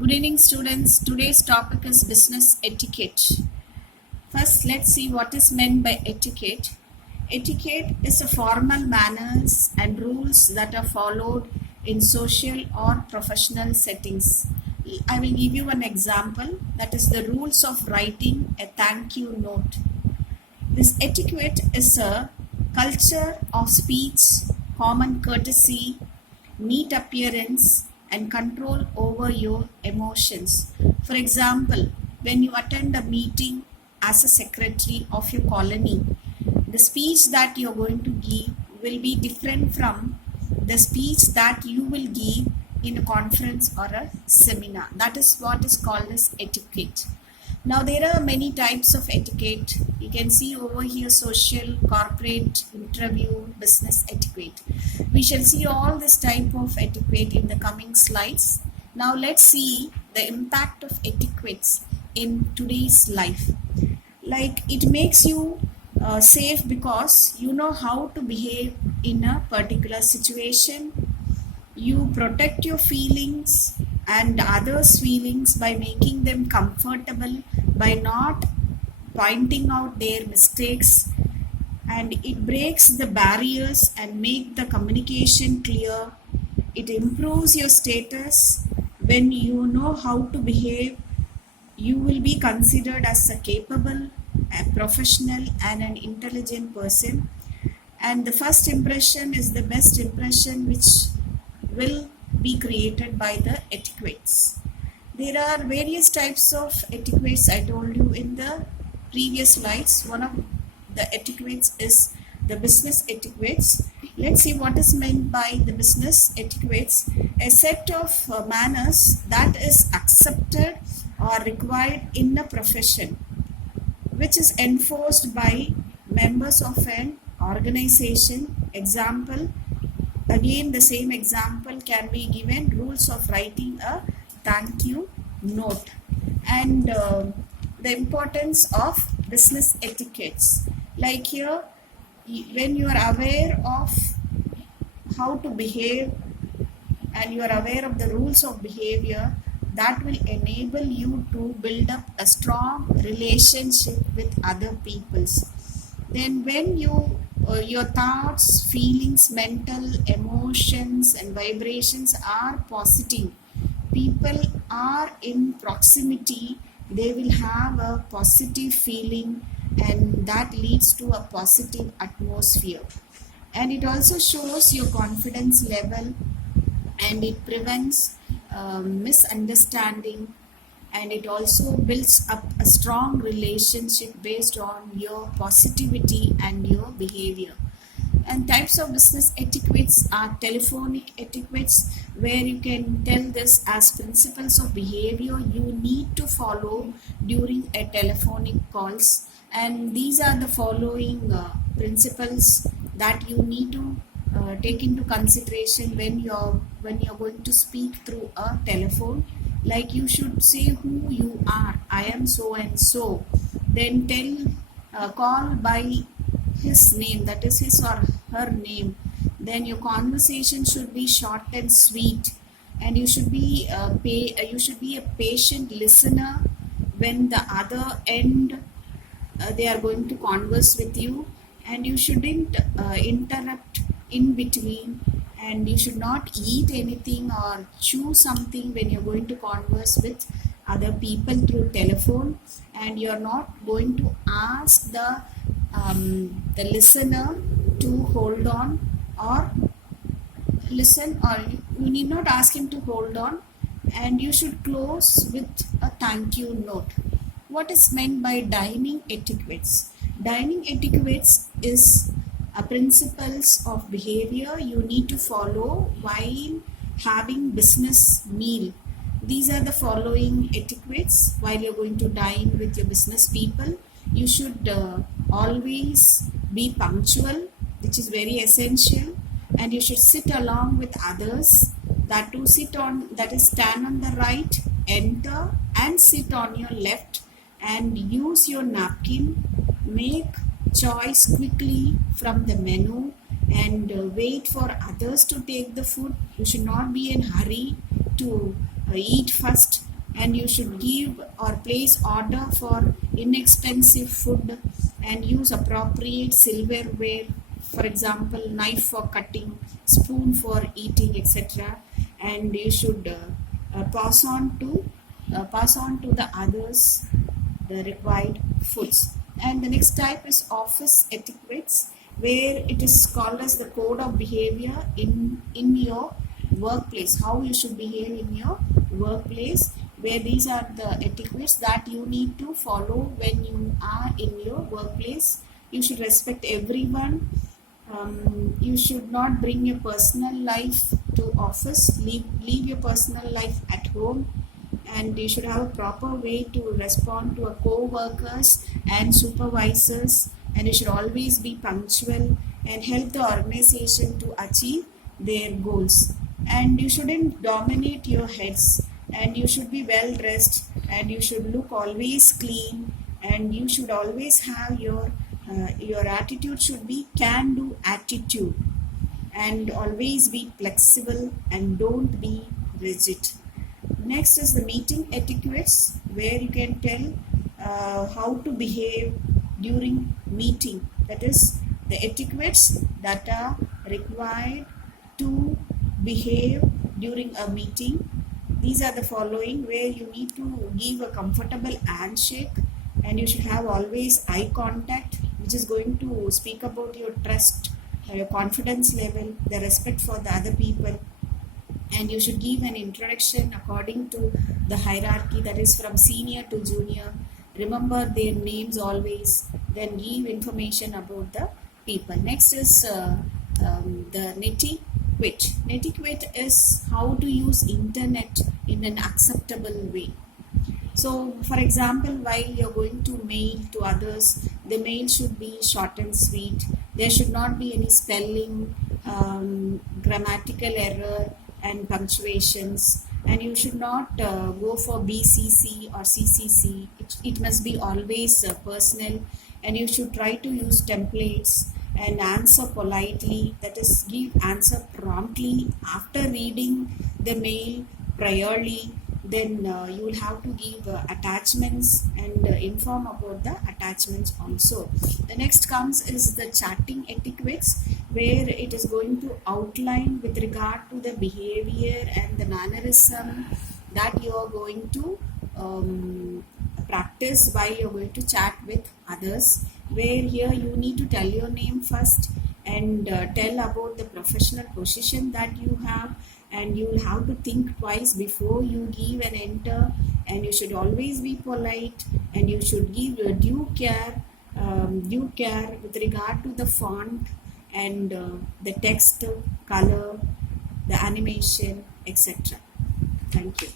Good evening, students. Today's topic is business etiquette. First, let's see what is meant by etiquette. Etiquette is a formal manners and rules that are followed in social or professional settings. I will give you an example, that is the rules of writing a thank you note. This etiquette is a culture of speech, common courtesy, neat appearance, and control over your emotions. For example, when you attend a meeting as a secretary of your colony, the speech that you're going to give will be different from the speech that you will give in a conference or a seminar. That is what is called as etiquette. Now there are many types of etiquette. You can see over here social, corporate, interview, business etiquette. We shall see all this type of etiquette in the coming slides. Now let's see the impact of etiquettes in today's life. Like it makes you safe because you know how to behave in a particular situation. You protect your feelings and others' feelings by making them comfortable, by not pointing out their mistakes, and it breaks the barriers and make the communication clear. It improves your status. When you know how to behave, you will be considered as a capable, a professional, and an intelligent person. And the first impression is the best impression, which will be created by the etiquettes. There are various types of etiquettes I told you in the previous slides. One of the etiquettes is the business etiquettes. Let's see what is meant by the business etiquettes. A set of manners that is accepted or required in a profession, which is enforced by members of an organization. Example, again the same example can be given, rules of writing a thank you note. And the importance of business etiquettes, like here, when you are aware of how to behave and you are aware of the rules of behavior, that will enable you to build up a strong relationship with other peoples. Then when your thoughts, feelings, mental, emotions and vibrations are positive, people are in proximity, they will have a positive feeling, and that leads to a positive atmosphere. And it also shows your confidence level, and it prevents misunderstanding, and it also builds up a strong relationship based on your positivity and your behavior. And types of business etiquettes are telephonic etiquettes, where you can tell this as principles of behavior you need to follow during a telephonic calls. And these are the following principles that you need to take into consideration when you're going to speak through a telephone. Like you should say who you are. I am so and so. Then call by his name, that is his or her name. Then your conversation should be short and sweet, and you should be a patient listener when the other end they are going to converse with you, and you shouldn't interrupt in between, and you should not eat anything or chew something when you're going to converse with other people through telephone. And you're not going to ask the listener to hold on or listen, or you need not ask him to hold on. And you should close with a thank you note. What is meant by dining etiquettes? Dining etiquettes is principles of behavior you need to follow while having business meal. These are the following etiquettes while you're going to dine with your business people. You should always be punctual, which is very essential, and you should sit along with others. That to stand on the right, enter and sit on your left, and use your napkin. Make choice quickly from the menu, and wait for others to take the food. You should not be in hurry to eat first, and you should give or place order for inexpensive food and use appropriate silverware, for example knife for cutting, spoon for eating, etc. And you should pass on to the others the required foods. And the next type is office etiquettes, where it is called as the code of behavior in your workplace, how you should behave in your workplace, where these are the etiquettes that you need to follow when you are in your workplace. You should respect everyone. You should not bring your personal life to office. Leave your personal life at home, and you should have a proper way to respond to co-workers and supervisors, and you should always be punctual and help the organization to achieve their goals. And you shouldn't dominate your heads, and you should be well dressed, and you should look always clean, and you should always have your attitude should be can do attitude, and always be flexible and don't be rigid. Next is the meeting etiquettes, where you can tell how to behave during meeting. That is the etiquettes that are required to behave during a meeting. These are the following, where you need to give a comfortable handshake, and you should have always eye contact, which is going to speak about your trust, your confidence level, the respect for the other people. And you should give an introduction according to the hierarchy, that is from senior to junior. Remember their names always, then give information about the people. Next is the netiquette. Netiquette is how to use internet in an acceptable way. So for example, while you're going to mail to others, the mail should be short and sweet. There should not be any spelling, grammatical error and punctuations, and you should not go for BCC or CCC. It must be always personal, and you should try to use templates and answer politely, that is give answer promptly after reading the mail priorly. Then you will have to give attachments and inform about the attachments also. The next comes is the chatting etiquettes, where it is going to outline with regard to the behavior and the mannerism that you are going to practice while you are going to chat with others, where here you need to tell your name first and tell about the professional position that you have, and you will have to think twice before you give and enter, and you should always be polite, and you should give due care with regard to the font and the text color, the animation, etc. Thank you.